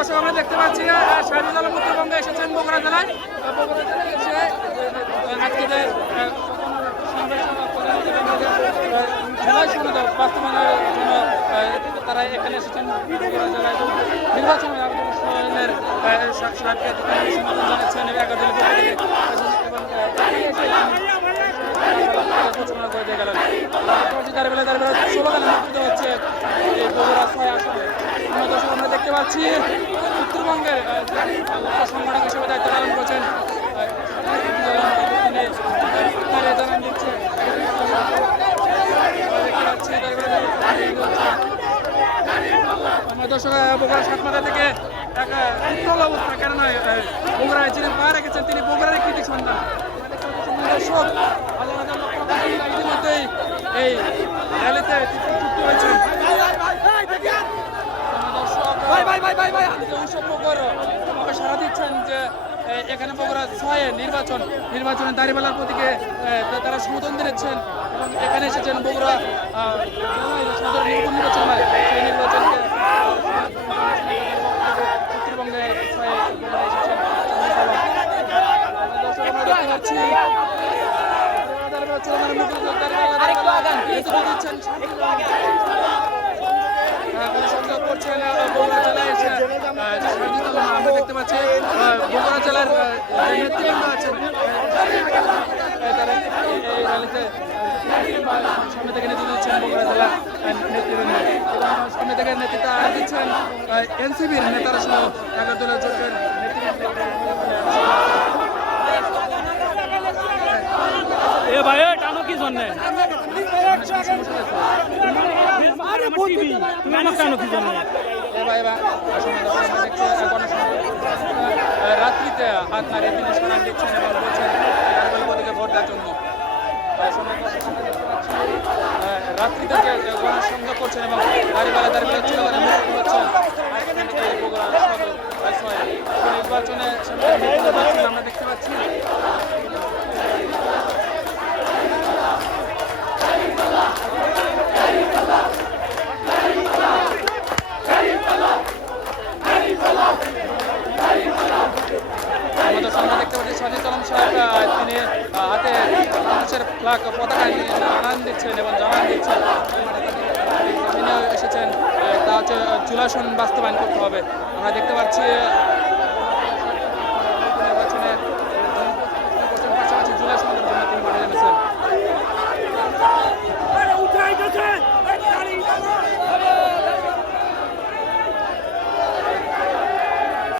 দর্শক আমরা দেখতে পাচ্ছি শাহিদুল আলম উত্তরবঙ্গে এসেছেন বগুড়া জেলায়। বগুড়া জেলায় এসে আজকে যে খেলায় সনদ বাস্তবায়নের জন্য তারা এখানে এসেছেন বগুড়া জেলায় এবং নির্বাচন আবেদনের সাহেবকে সমর্থন জানাচ্ছেন 11 দলের পক্ষ থেকে ঘোষণা করে দিয়ে গেলেন। দাঁড়িয়ে শোভাগান অনুষ্ঠিত হচ্ছে এই বগুড়া 6 আসনে। আমরা দেখতে পাচ্ছি উত্তরবঙ্গের সংগঠক হিসেবে দায়িত্ব পালন করছেন তিনি জানান দিচ্ছেন। দর্শক বগুড়া সাতমাথা থেকে এক উত্তল অবস্থা, কেননা বগুড়ায় যিনি পা রেখেছেন তিনি বগুড়ার কৃতি সন্তান। দর্শক ইতিমধ্যেই এই র্যালিতে যুক্ত হয়েছেন। আমাকে সাড়া দিচ্ছেন যে এখানে বগুড়া 6 নির্বাচনে দাঁড়িপাল্লার প্রতীকে তারা সমর্থন দিচ্ছেন এবং এখানে এসেছেন বগুড়া নির্বাচন হয় সেই নির্বাচনকে উত্তরবঙ্গে সংযোগ করছেন বগুড়া জেলায় এসে আমরা দেখতে পাচ্ছি বগুড়া জেলার নেতৃবৃন্দ আছেন তারা এই র্যালিতে সামনে থেকে নেতৃত্ব দিচ্ছেন বগুড়া জেলার নেতৃবৃন্দ এবং সামনে থেকে নেতৃত্ব দিচ্ছেন এনসিবির নেতারা সহ 11 দলের জোটের টানো কি জন্য রাত্রিতে হাত নাড়িয়ে তিনি শোনান দিচ্ছেন এবং বলছেন প্রতীকে ভোট দেওয়ার জন্য। রাত্রিতে গণসংযোগ করছেন এবং দাঁড়িয়ে ছিল নির্বাচনে আমরা দেখতে পাচ্ছি। আমরা দেখতে পাচ্ছি শাহিদুল আলম সাহেব তিনি হাতে বাংলাদেশের ফ্ল্যাগ পতাকা জানান দিচ্ছেন এবং জানান দিচ্ছেন তিনি এসেছেন তা হচ্ছে জুলাই সনদ বাস্তবায়ন করতে হবে। আমরা দেখতে পাচ্ছি